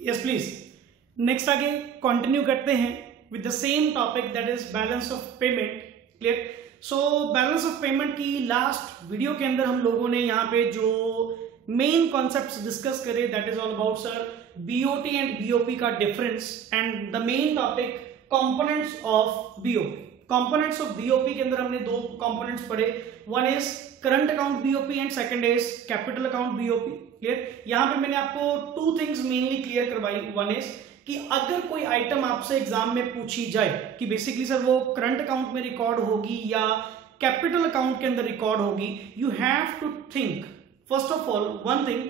Yes please. Next आगे continue करते हैं with the same topic that is balance of payment. Clear. So balance of payment की last video के अंदर हम लोगों ने यहाँ पे जो मेन कॉन्सेप्ट्स डिस्कस करे that is all about sir BOT and BOP का difference and the main topic components of BOP. Components of BOP के अंदर हमने दो कंपोनेंट्स पढ़े, one is current account BOP and second is capital account BOP. Clear. यहां पे मैंने आपको टू थिंग्स मेनली क्लियर करवाई। वन इज कि अगर कोई आइटम आपसे एग्जाम में पूछी जाए कि बेसिकली सर वो करंट अकाउंट में रिकॉर्ड होगी या कैपिटल अकाउंट के अंदर रिकॉर्ड होगी, you have to think first of all one thing,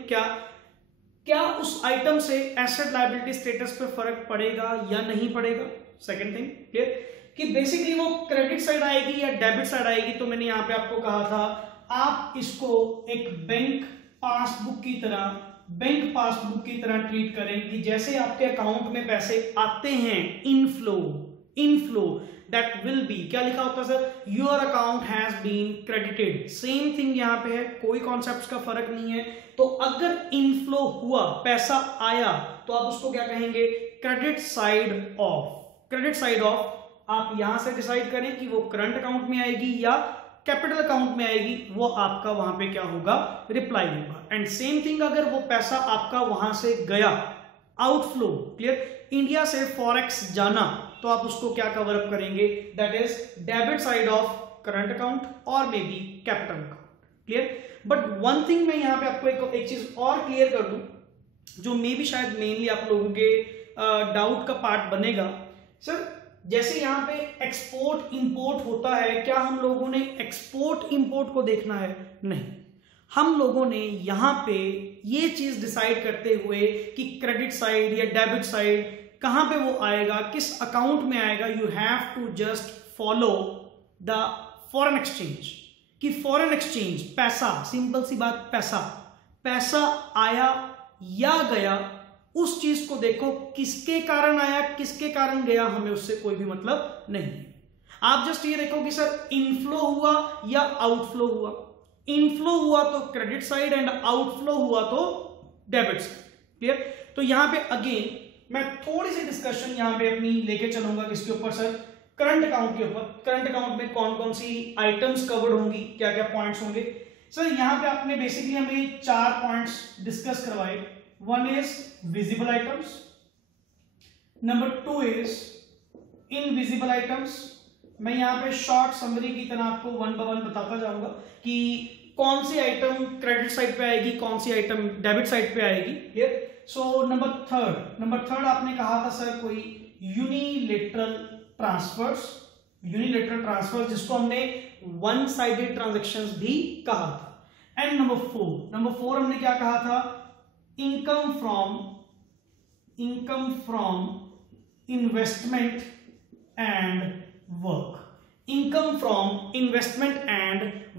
क्या उस आइटम से एसेट लायबिलिटी स्टेटस पे फर्क पड़ेगा या नहीं पड़ेगा। सेकंड थिंग क्लियर कि बेसिकली वो क्रेडिट साइड आएगी या डेबिट साइड आएगी। तो मैंने यहां पे आपको कहा था आप इसको एक बैंक पासबुक की तरह ट्रीट करें कि जैसे आपके अकाउंट में पैसे आते हैं इनफ्लो दैट विल बी, क्या लिखा होता है sir, your account has been credited. Same thing यहां पे है, कोई कॉन्सेप्ट का फर्क नहीं है। तो अगर इनफ्लो हुआ, पैसा आया, तो आप उसको क्या कहेंगे, क्रेडिट साइड ऑफ। आप यहां से डिसाइड करें कि वो करंट अकाउंट में आएगी या कैपिटल अकाउंट में आएगी, वो आपका वहां पे क्या होगा, रिप्लाई होगा। एंड सेम थिंग अगर वो पैसा आपका वहां से गया, आउटफ्लो। क्लियर। इंडिया से फॉरेक्स जाना, तो आप उसको क्या कवर अप करेंगे, that is debit side of current account और may be capital account. Clear. But one thing मैं यहां पे आपको एक चीज और क्लियर कर दूं जो मे बी शायद मेनली आप लोगों के डाउट का पार्ट बनेगा। सर जैसे यहां पे एक्सपोर्ट इंपोर्ट होता है, क्या हम लोगों ने एक्सपोर्ट इंपोर्ट को देखना है? नहीं। हम लोगों ने यहां पे ये चीज डिसाइड करते हुए कि क्रेडिट साइड या डेबिट साइड कहां पे वो आएगा, किस अकाउंट में आएगा, you have to just follow the foreign exchange. कि फॉरेन एक्सचेंज पैसा, सिंपल सी बात, पैसा आया या गया, उस चीज को देखो किसके कारण आया किसके कारण गया, हमें उससे कोई भी मतलब नहीं है। आप जस्ट ये देखो कि सर इनफ्लो हुआ या आउटफ्लो हुआ। इनफ्लो हुआ तो क्रेडिट साइड एंड आउटफ्लो हुआ तो डेबिट साइड। क्लियर। तो यहां पे अगेन मैं थोड़ी सी डिस्कशन यहां पे अपनी लेके चलूंगा किसके ऊपर सर, करंट अकाउंट के ऊपर। करंट अकाउंट में कौन कौन सी आइटम्स कवर्ड होंगी, क्या क्या पॉइंट्स होंगे। सर यहां पे आपने बेसिकली हमें 4 पॉइंट्स डिस्कस करवाए। One is visible items, number 2 is invisible items। मैं यहां पे शॉर्ट समरी की तरह आपको वन बाय वन बताता जाऊंगा कि कौन सी आइटम क्रेडिट साइड पे आएगी, कौन सी आइटम डेबिट साइड पे आएगी। क्लियर। सो नंबर थर्ड आपने कहा था सर कोई यूनिलेटरल ट्रांसफर्स जिसको हमने वन साइडेड ट्रांजैक्शंस भी कहा था। एंड नंबर फोर हमने क्या कहा था, income from investment and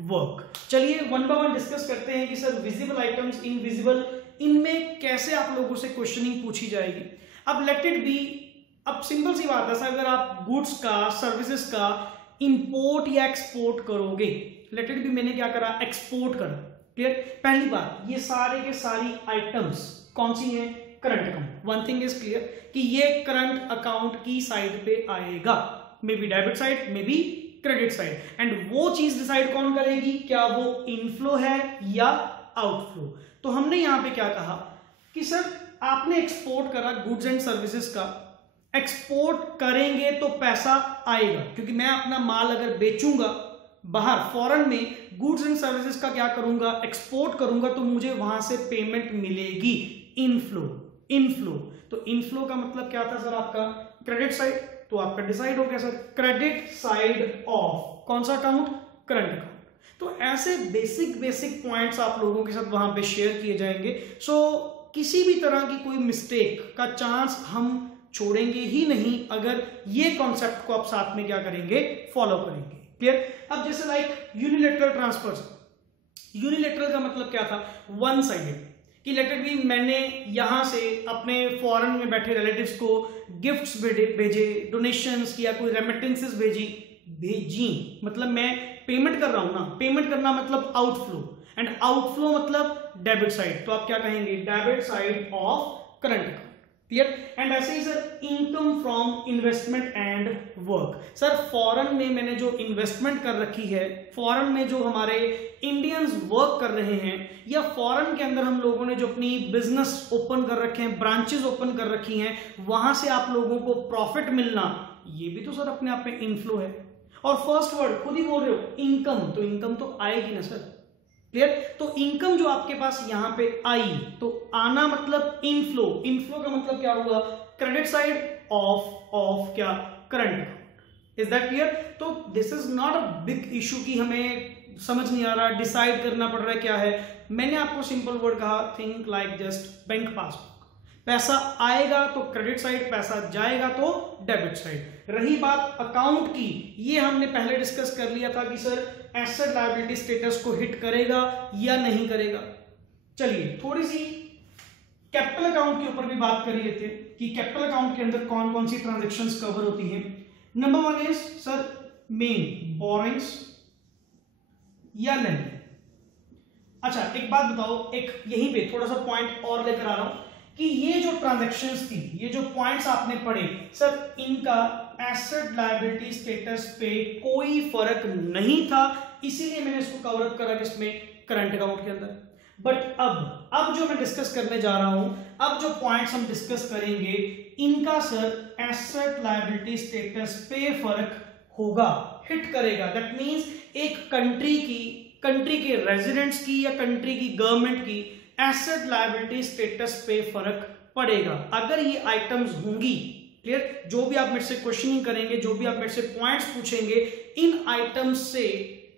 work. चलिए वन बाय वन डिस्कस करते हैं कि सर विजिबल आइटम्स, इनविजिबल, इनमें कैसे आप लोगों से क्वेश्चनिंग पूछी जाएगी। अब लेट इट बी, अब सिंपल सी बात है सर, अगर आप गुड्स का, सर्विसेज का इंपोर्ट या एक्सपोर्ट करोगे, लेट इट बी मैंने क्या करा, एक्सपोर्ट करा। क्लियर। पहली बात, ये सारे के सारी आइटम्स कौन सी हैं, current account. One thing is clear कि ये करंट अकाउंट की साइड पे आएगा, may be debit side, may be credit side. And वो चीज डिसाइड कौन करेगी, क्या वो इनफ्लो है या आउटफ्लो। तो हमने यहां पे क्या कहा कि सर आपने एक्सपोर्ट करा गुड्स एंड सर्विसेज का, एक्सपोर्ट करेंगे तो पैसा आएगा, क्योंकि मैं अपना माल अगर बेचूंगा बाहर फॉरेन में, गुड्स एंड सर्विसेज का क्या करूंगा, एक्सपोर्ट करूंगा, तो मुझे वहां से पेमेंट मिलेगी, इनफ्लो। तो इनफ्लो का मतलब क्या था सर, आपका क्रेडिट साइड। तो आपका डिसाइड हो गया सर क्रेडिट साइड ऑफ कौन सा अकाउंट, करंट अकाउंट। तो ऐसे बेसिक पॉइंट्स आप लोगों के साथ वहां पे शेयर किए जाएंगे। सो किसी भी तरह की कोई मिस्टेक का चांस हम छोड़ेंगे ही नहीं अगर ये कॉन्सेप्ट को आप साथ में क्या करेंगे, फॉलो करेंगे। क्लियर। अब जैसे लाइक यूनिलेटरल ट्रांसफर, यूनिलेटरल का मतलब क्या था, वन साइडेड। कि लेट इट बी मैंने यहां से अपने फॉरेन में बैठे रिलेटिव्स को गिफ्ट्स भेजे, डोनेशंस किया, कोई रेमिटेंसेस भेजी, मतलब मैं पेमेंट कर रहा हूं ना, पेमेंट करना मतलब आउटफ्लो, एंड आउटफ्लो मतलब डेबिट साइड। तो आप क्या कहेंगे, debit side of current account. Clear. And ऐसे ही sir income from investment and work, sir foreign में मैंने जो इन्वेस्टमेंट कर रखी है, फॉरेन में जो हमारे इंडियंस वर्क कर रहे हैं, या फॉरेन के अंदर हम लोगों ने जो अपनी बिजनेस ओपन कर रखे हैं, ब्रांचेस ओपन कर रखी हैं, वहां से आप लोगों को प्रॉफिट मिलना, ये भी तो सर अपने आप में इनफ्लो है। और फर्स्ट वर्ड खुद ही बोल रहे हो इनकम, तो इनकम तो आएगी ना सर, क्लियर। तो इनकम जो आपके पास यहां पे आई, तो आना मतलब इनफ्लो, इनफ्लो का मतलब क्या हुआ, क्रेडिट साइड ऑफ क्या, current account. Is that clear. तो this is not a big issue कि हमें समझ नहीं आ रहा, डिसाइड करना पड़ रहा है क्या है। मैंने आपको सिंपल वर्ड कहा, think like just bank passbook, पैसा आएगा तो क्रेडिट साइड, पैसा जाएगा तो डेबिट साइड। रही बात अकाउंट की, ये हमने पहले डिस्कस कर लिया था कि सर एसेट लायबिलिटी स्टेटस को हिट करेगा या नहीं करेगा। चलिए थोड़ी सी कैपिटल अकाउंट के ऊपर भी बात कर लेते हैं कि कैपिटल अकाउंट के अंदर कौन कौन सी ट्रांजैक्शंस कवर होती हैं। Number one is sir main borings या लेंडिंग। अच्छा एक बात बताओ, एक यहीं पे थोड़ा सा पॉइंट और लेकर आ रहा हूं कि ये जो ट्रांजैक्शंस थी, ये जो पॉइंट्स आपने पढ़े, सर इनका एसेट लायबिलिटी स्टेटस पे कोई फर्क नहीं था, इसीलिए मैंने इसको कवर अप करा किसमें, करंट अकाउंट के अंदर। बट अब जो मैं डिस्कस करने जा रहा हूं, अब जो पॉइंट्स हम डिस्कस करेंगे, इनका सर एसेट लायबिलिटी स्टेटस पे फर्क होगा, हिट करेगा। दैट मींस एक कंट्री के रेजिडेंट्स की या कंट्री की गवर्नमेंट की एसेट लायबिलिटी स्टेटस पे फर्क पड़ेगा अगर ये आइटम्स होंगी। क्लियर। जो भी आप मेरे से क्वेश्चनिंग करेंगे, जो भी आप मेरे से पॉइंट्स पूछेंगे, इन आइटम्स से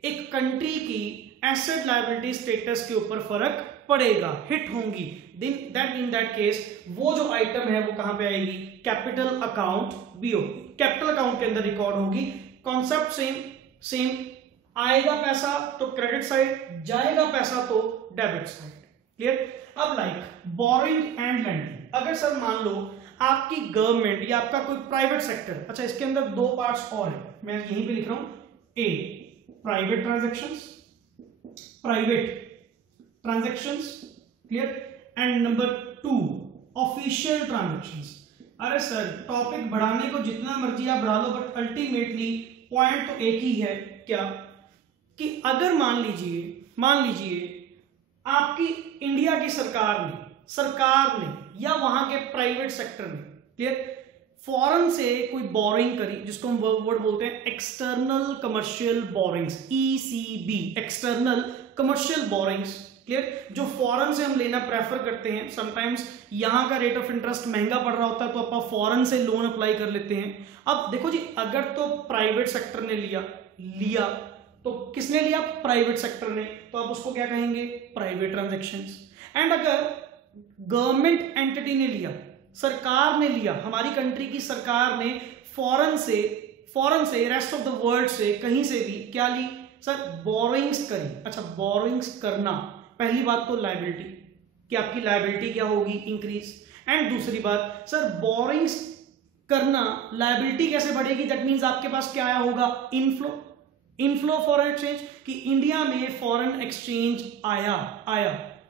एक कंट्री की एसेट लायबिलिटी स्टेटस के ऊपर फर्क पड़ेगा, हिट होंगी। इन दैट केस वो जो आइटम है वो कहां पे आएगी, कैपिटल अकाउंट भी होगी, कैपिटल अकाउंट के अंदर रिकॉर्ड होगी। कॉन्सेप्ट सेम, आएगा पैसा तो क्रेडिट साइड, जाएगा पैसा तो डेबिट साइड। क्लियर। अब लाइक बोरिंग एंड लेंडिंग, अगर सर मान लो आपकी गवर्नमेंट या आपका कोई प्राइवेट सेक्टर, अच्छा इसके अंदर दो पार्ट्स और है, मैं यहीं पे लिख रहा हूं, a private transactions, clear, and number two official transactions. अरे सर टॉपिक बढ़ाने को जितना मर्जी आप बढ़ा लो, बट अल्टीमेटली पॉइंट तो एक ही है, क्या कि अगर मान लीजिए आपकी इंडिया की सरकार ने या वहां के प्राइवेट सेक्टर ने, क्लियर, फॉरेन से कोई बोरिंग करी, जिसको हम वर्ड बोलते हैं external commercial borings, ECB, external commercial borings. Clear. जो फॉरेन से हम लेना प्रेफर करते हैं, समटाइम्स यहां का रेट ऑफ इंटरेस्ट महंगा पड़ रहा होता है तो आप फॉरेन से लोन अप्लाई कर लेते हैं। अब देखो जी, अगर तो प्राइवेट सेक्टर ने लिया तो किसने लिया, प्राइवेट सेक्टर ने, तो आप उसको क्या कहेंगे, प्राइवेट ट्रांजैक्शंस। एंड अगर गवर्नमेंट एंटिटी ने लिया, सरकार ने लिया, हमारी कंट्री की सरकार ने फॉरेन से रेस्ट ऑफ द वर्ल्ड से कहीं से भी क्या ली, सर बोरिंग्स करी। अच्छा बोरिंग्स करना, पहली बात तो लायबिलिटी, कि आपकी लायबिलिटी क्या होगी, इंक्रीज। एंड दूसरी बात सर बोरिंग्स करना, लायबिलिटी कैसे बढ़ेगी, दैट मींस आपके पास क्या आया होगा, इनफ्लो फॉरेन एक्सचेंज, कि इंडिया में फॉरेन एक्सचेंज आया,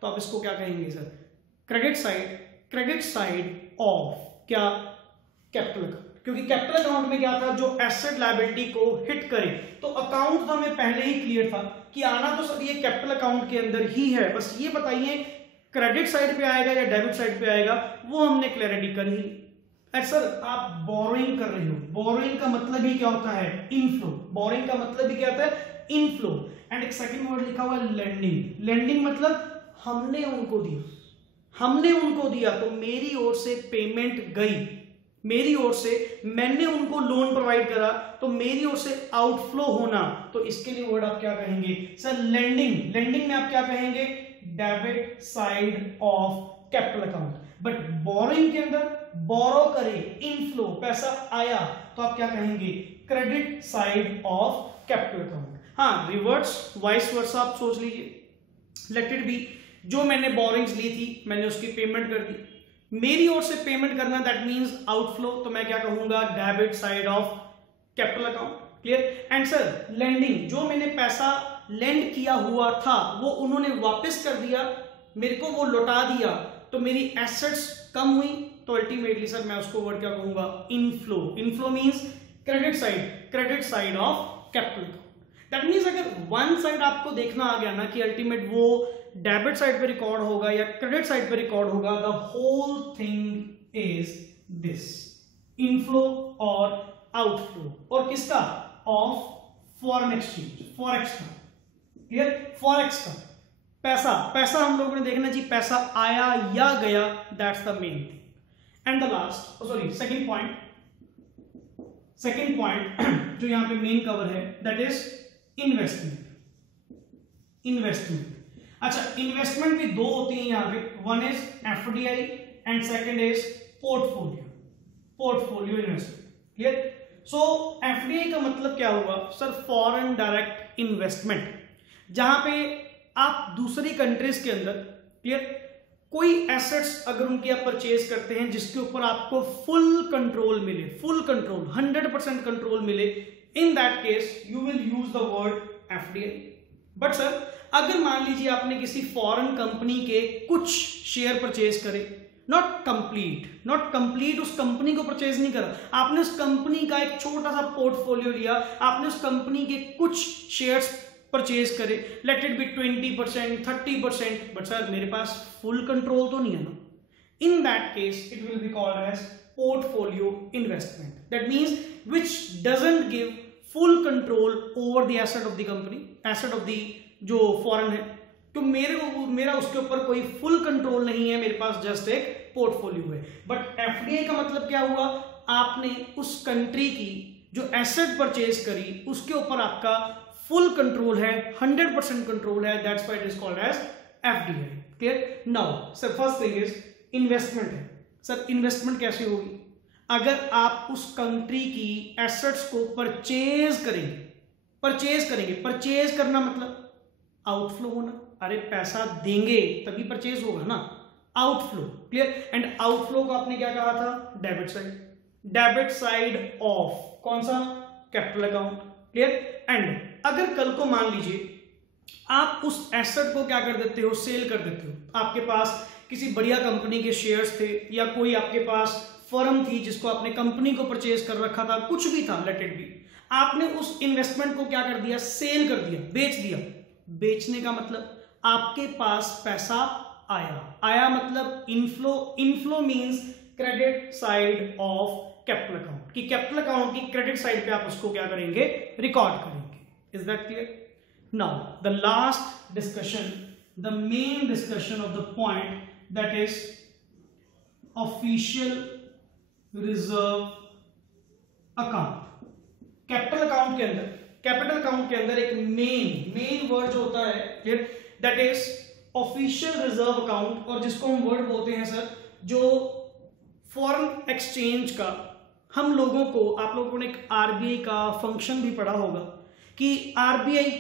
तो आप इसको क्या कहेंगे सर, क्रेडिट साइड ऑफ क्या, कैपिटल अकाउंट। क्योंकि कैपिटल अकाउंट में क्या था, जो एसेट लायबिलिटी को हिट करे। तो अकाउंट तो हमें पहले ही क्लियर था कि आना तो सर ये कैपिटल अकाउंट के अंदर ही है, बस ये बताइए क्रेडिट साइड पे आएगा या डेबिट साइड पे आएगा, वो हमने क्लैरिटी कर ही। सर आप बोरोइंग कर रहे हो, बोरोइंग का मतलब ही क्या होता है, इनफ्लो। बोरोइंग का मतलब ही क्या होता है, इनफ्लो। एंड एक सेकंड वर्ड लिखा हुआ है लेंडिंग। लेंडिंग मतलब हमने उनको दिया तो मेरी ओर से पेमेंट गई, मेरी ओर से मैंने उनको लोन प्रोवाइड करा तो मेरी ओर से आउटफ्लो होना, तो इसके लिए वर्ड आप क्या कहेंगे सर, लेंडिंग। लेंडिंग में आप क्या कहेंगे, debit side of capital account. But borrowing के अंदर बोरो करे, इनफ्लो, पैसा आया, तो आप क्या कहेंगे, credit side of capital account. हाँ, रिवर्स वाइस वर्सा आप सोच लीजिए, लेट इट बी, जो मैंने बोरिंग्स ली थी मैंने उसकी पेमेंट कर दी, मेरी ओर से पेमेंट करना दैट मींस आउटफ्लो, तो मैं क्या कहूंगा, debit side of capital account. Clear. And sir lending, जो मैंने पैसा लेंड किया हुआ था वो उन्होंने वापस कर दिया, मेरे को वो लौटा दिया, तो मेरी एसेट्स कम हुई, तो अल्टीमेटली सर मैं उसको वर्ड क्या कहूंगा, inflow. Inflow means credit side of capital account. That means अगर वन साइड आपको देखना आ गया ना कि अल्टीमेट वो डेबिट साइड पे रिकॉर्ड होगा या क्रेडिट साइड पे रिकॉर्ड होगा, the whole thing is this, inflow और आउटफ्लो। और किसका, ऑफ फॉरेन एक्सचेंज, फॉरेक्स का, क्लियर, फॉरेक्स का पैसा हम लोगों ने देखना जी पैसा आया या गया, that's the main thing. And the last second point जो यहां पे मेन कवर है, दैट इज इन्वेस्टमेंट। अच्छा, इन्वेस्टमेंट भी दो होती है यहां पे, one is FDI and second is portfolio investment, clear. So FDI का मतलब क्या हुआ सर, फॉरेन डायरेक्ट इन्वेस्टमेंट, जहां पे आप दूसरी कंट्रीज के अंदर, क्लियर, कोई एसेट्स अगर उनकी आप परचेज करते हैं जिसके ऊपर आपको फुल कंट्रोल मिले, फुल कंट्रोल 100% कंट्रोल मिले, इन that case you will use the word FDI. But sir अगर मान लीजिए आपने किसी फॉरेन कंपनी के कुछ शेयर परचेज करे, नॉट कंप्लीट उस कंपनी को परचेज नहीं करा, आपने उस कंपनी का एक छोटा सा पोर्टफोलियो लिया, आपने उस कंपनी के कुछ शेयर्स परचेज करे, let it be 20%, 30%, but sir मेरे पास फुल कंट्रोल तो नहीं है ना, in that case it will be called as portfolio investment. That means which doesn't give full control over the asset of the company, asset of the जो foreign है, तो मेरा उसके ऊपर कोई फुल कंट्रोल नहीं है, मेरे पास जस्ट एक पोर्टफोलियो है। बट एफडीआई का मतलब क्या हुआ, आपने उस कंट्री की जो एसेट परचेज करी उसके ऊपर आपका फुल कंट्रोल है, 100% कंट्रोल है, that's why it is called as FDI, clear. Now sir first thing is investment है। सर इन्वेस्टमेंट कैसे होगी, अगर आप उस कंट्री की एसेट्स को परचेज करेंगे, परचेज करना मतलब आउटफ्लो होना, अरे पैसा देंगे तभी परचेज होगा ना, आउटफ्लो, क्लियर। एंड आउटफ्लो को आपने क्या कहा था, डेबिट साइड ऑफ कौन सा, कैपिटल अकाउंट, क्लियर। एंड अगर कल को मान लीजिए आप उस एसेट को क्या कर देते हो, सेल कर देते हो, आपके पास किसी बढ़िया कंपनी के शेयर्स थे या कोई आपके पास फर्म थी जिसको आपने कंपनी को परचेज कर रखा था, कुछ भी था, लेट इट बी, आपने उस इन्वेस्टमेंट को क्या कर दिया, सेल कर दिया, बेच दिया। बेचने का मतलब आपके पास पैसा आया मतलब inflow means credit side of capital account, कि कैपिटल अकाउंट की क्रेडिट साइड पे आप उसको क्या करेंगे, रिकॉर्ड करेंगे। Is that clear? Now the last discussion, the main discussion of the point, that is official reserve account. Capital account के अंदर एक मेन वर्ड जो होता है, clear, that is official reserve account, और जिसको हम वर्ड बोलते हैं सर, जो फॉरेन एक्सचेंज का हम लोगों को, आप लोगों ने एक आरबीआई का फंक्शन भी पढ़ा होगा कि RBI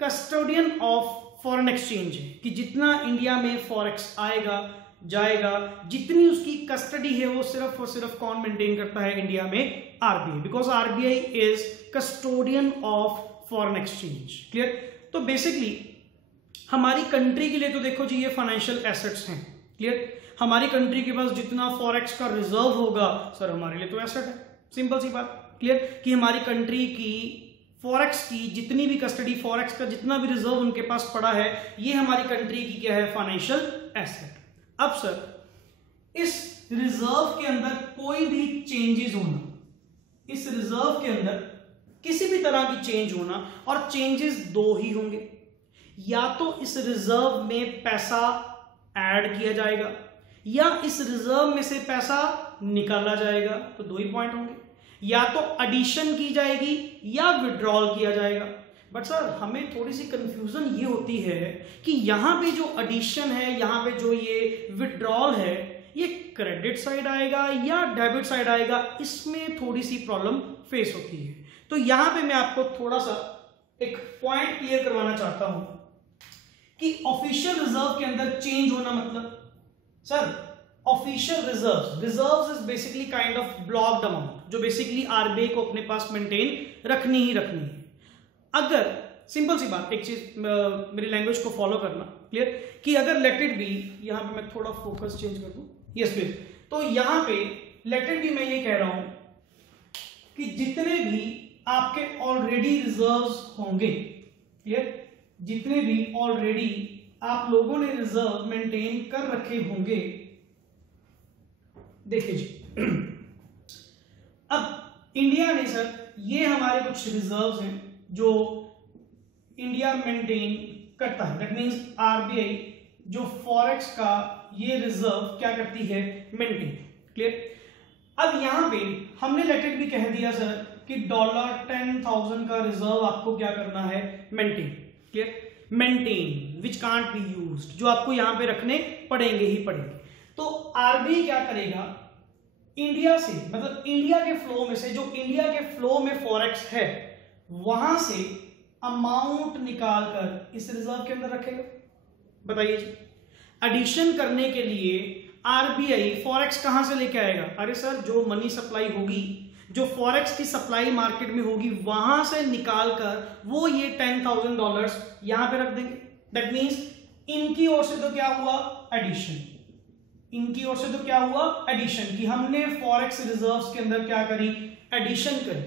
custodian of foreign exchange है, कि जितना इंडिया में फॉरेक्स आएगा जाएगा, जितनी उसकी कस्टडी है वो सिर्फ और सिर्फ कौन मेंटेन करता है इंडिया में, RBI, because RBI is custodian of foreign exchange, clear. तो बेसिकली हमारी कंट्री के लिए तो देखो जी ये फाइनेंशियल एसेट्स हैं, क्लियर, हमारी कंट्री के पास जितना फॉरेक्स का रिजर्व होगा सर हमारे लिए तो एसेट है, सिंपल सी बात, क्लियर, कि हमारी कंट्री की फॉरेक्स की जितनी भी कस्टडी, फॉरेक्स का जितना भी रिजर्व उनके पास पड़ा है, ये हमारी कंट्री की क्या है, फाइनेंशियल एसेट। अब सर इस रिजर्व के अंदर कोई भी चेंजेस होना, इस रिजर्व के अंदर किसी भी तरह की चेंज होना, और चेंजेस दो ही होंगे, या तो इस रिजर्व में पैसा ऐड किया जाएगा या इस रिजर्व में से पैसा निकाला जाएगा, तो दो ही पॉइंट होंगे, या तो एडिशन की जाएगी या विड्रॉल किया जाएगा। बट सर हमें थोड़ी सी कंफ्यूजन ये होती है कि यहां पे जो एडिशन है, यहां पे जो ये विड्रॉल है, ये क्रेडिट साइड आएगा या डेबिट साइड आएगा, इसमें थोड़ी सी प्रॉब्लम फेस होती है। तो यहां पे मैं आपको थोड़ा सा एक पॉइंट क्लियर करवाना चाहता हूं कि ऑफिशियल रिजर्व के अंदर चेंज होना मतलब, sir official reserves is basically kind of blocked amount, जो बेसिकली आरबीआई को अपने पास मेंटेन रखनी है। अगर सिंपल सी बात, एक चीज मेरी लैंग्वेज को फॉलो करना, क्लियर, कि अगर लेट इट बी, यहां पे मैं थोड़ा फोकस चेंज कर दूं, यस प्लीज, तो यहां पे लेट इट बी मैं ये कह रहा हूं कि जितने भी आपके ऑलरेडी रिजर्व्स होंगे, क्लियर, जितने भी ऑलरेडी आप लोगों ने रिजर्व मेंटेन कर रखे होंगे, देखिए जी अब इंडिया ने सर ये हमारे कुछ रिजर्व्स हैं जो इंडिया मेंटेन करता है, दैट मींस आरबीआई जो फॉरेक्स का ये रिजर्व क्या करती है, मेंटेन, क्लियर। अब यहां पे हमने लेट इट भी कह दिया सर कि $10,000 का रिजर्व आपको क्या करना है, maintain, clear, maintain which can't be used, जो आपको यहां पे रखने पड़ेंगे ही पड़ेंगे। तो आरबीआई क्या करेगा, इंडिया से, मतलब इंडिया के फ्लो में से, जो इंडिया के फ्लो में फॉरेक्स है वहां से अमाउंट निकालकर इस रिजर्व के अंदर रखेगा। बताइए जी, एडिशन करने के लिए आरबीआई फॉरेक्स कहां से लेके आएगा, अरे सर जो मनी सप्लाई होगी, जो फॉरेक्स की सप्लाई मार्केट में होगी वहां से निकालकर वो ये $10,000 यहां पे रख देंगे। दैट मींस इनकी ओर से तो क्या हुआ, एडिशन, इनकी ओर से तो क्या हुआ, एडिशन, कि हमने फॉरेक्स रिजर्व्स के अंदर क्या करी, एडिशन करी।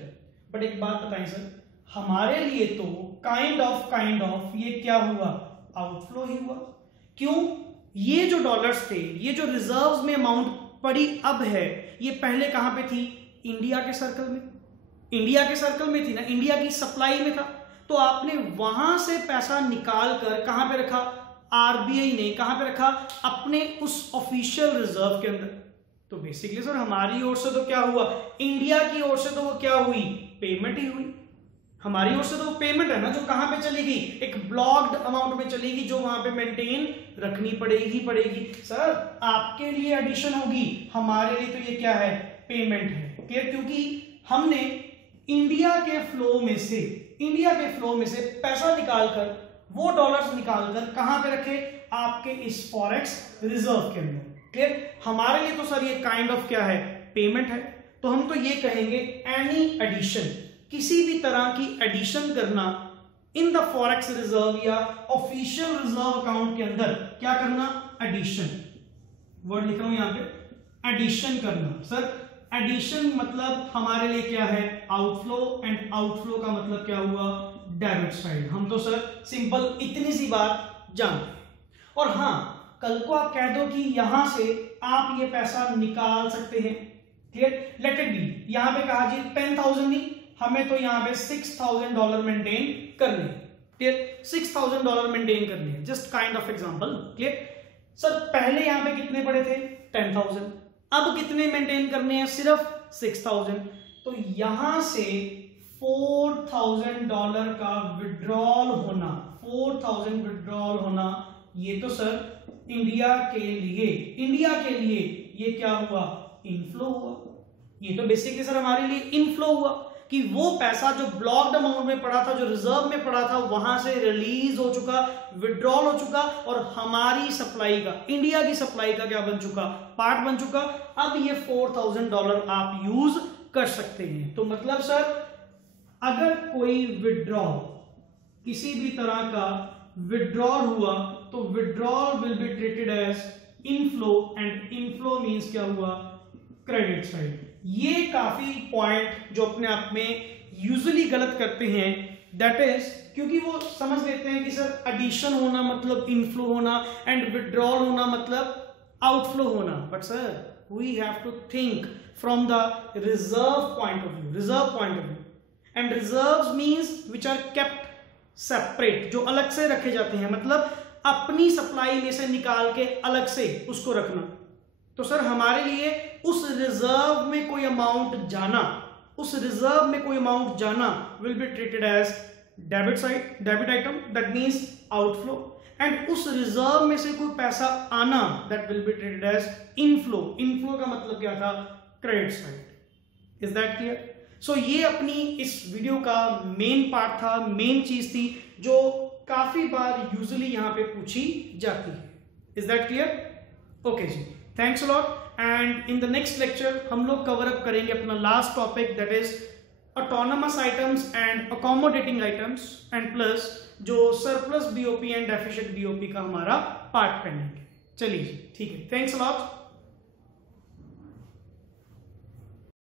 बट एक बात बताएं सर, हमारे लिए तो काइंड ऑफ ये क्या हुआ, आउटफ्लो ही हुआ। क्यों, ये जो डॉलर्स थे, ये जो रिजर्व्स में अमाउंट पड़ी अब है, ये पहले कहां पे थी, इंडिया के सर्कल में, इंडिया के सर्कल में थी ना, इंडिया की सप्लाई में था, तो आपने वहां से पैसा निकाल कर कहां पे रखा, आरबीआई ने कहां पे रखा, अपने उस ऑफिशियल रिजर्व के अंदर। तो बेसिकली सर हमारी ओर से तो क्या हुआ, इंडिया की ओर से तो वो क्या हुई, पेमेंट ही हुई। हमारी ओर से तो पेमेंट है ना, जो कहां पे चलेगी, एक ब्लॉक्ड अमाउंट में चलेगी, जो वहां पे मेंटेन रखनी पड़ेगी। सर आपके लिए एडिशन होगी, हमारे लिए तो ये क्या है, पेमेंट है, क्लियर, क्योंकि हमने इंडिया के फ्लो में से पैसा निकालकर, वो डॉलर्स निकालकर कहां पे रखे, आपके इस फॉरेक्स रिजर्व के अंदर, क्लियर। हमारे लिए तो सर ये काइंड ऑफ क्या है, पेमेंट है। तो हम तो ये कहेंगे एनी एडिशन, किसी भी तरह की एडिशन करना इन द फॉरेक्स रिजर्व या ऑफिशियल रिजर्व अकाउंट के अंदर, क्या करना, एडिशन, वर्ड लिख रहा हूं यहां पे, एडिशन करना। सर एडिशन मतलब हमारे लिए क्या है, आउटफ्लो, एंड आउटफ्लो का मतलब क्या हुआ, डेबिट साइड। हम तो सर सिंपल इतनी सी बात जानते हैं। और हां, कल को आप कह दो कि यहां से आप ये पैसा निकाल सकते हैं, क्लियर, लेट इट बी, यहां पे कहा जी 10,000 नहीं, हमें तो यहां पे $6,000 मेंटेन करने, क्लियर, $6,000 मेंटेन करने, just kind of example, clear. Sir पहले यहां पे कितने पड़े थे, 10,000, अब कितने मेंटेन करने हैं, सिर्फ 6,000। तो यहां से $4,000 का विड्रॉल होना, 4,000 विड्रॉल होना, ये तो सर इंडिया के लिए ये क्या हुआ, इनफ्लो हुआ। ये तो बेसिकली सर हमारे लिए इनफ्लो हुआ कि वो पैसा जो ब्लॉक्ड अमाउंट में पड़ा था, जो रिजर्व में पड़ा था, वहां से रिलीज हो चुका, विड्रॉल हो चुका, और हमारी सप्लाई का, इंडिया की सप्लाई का क्या बन चुका, पार्ट बन चुका। अब ये $4,000 आप यूज कर सकते हैं। तो मतलब सर अगर कोई विड्रॉल, किसी भी तरह का विड्रॉल हुआ, तो withdrawal will be treated as inflow, and inflow means क्या हुआ, क्रेडिट साइड। ये काफी पॉइंट जो अपने आप में यूजुअली गलत करते हैं, दैट इज क्योंकि वो समझ लेते हैं कि सर एडिशन होना मतलब इनफ्लो होना, एंड विड्रॉल होना मतलब आउटफ्लो होना। But sir we have to think from the reserve point of view, and reserves means which are kept separate, जो अलग से रखे जाते हैं, मतलब अपनी सप्लाई में से निकाल के अलग से उसको रखना। तो सर हमारे लिए उस रिजर्व में कोई अमाउंट जाना will be treated as debit item, that means outflow, and उस रिजर्व में से कोई पैसा आना, that will be treated as inflow का मतलब क्या था, credit side. Is that clear? So ये अपनी इस वीडियो का मेन पार्ट था, मेन चीज थी जो काफी बार यूजुअली यहां पे पूछी जाती है। Is that clear? ओके जी, thanks a lot. And in the next lecture हम लोग कवर अप करेंगे अपना last topic, that is autonomous items and accommodating items and plus जो surplus BOP and deficient BOP का हमारा पार्ट पेंडिंग है। चलिए ठीक है, थैंक्स अ लॉट।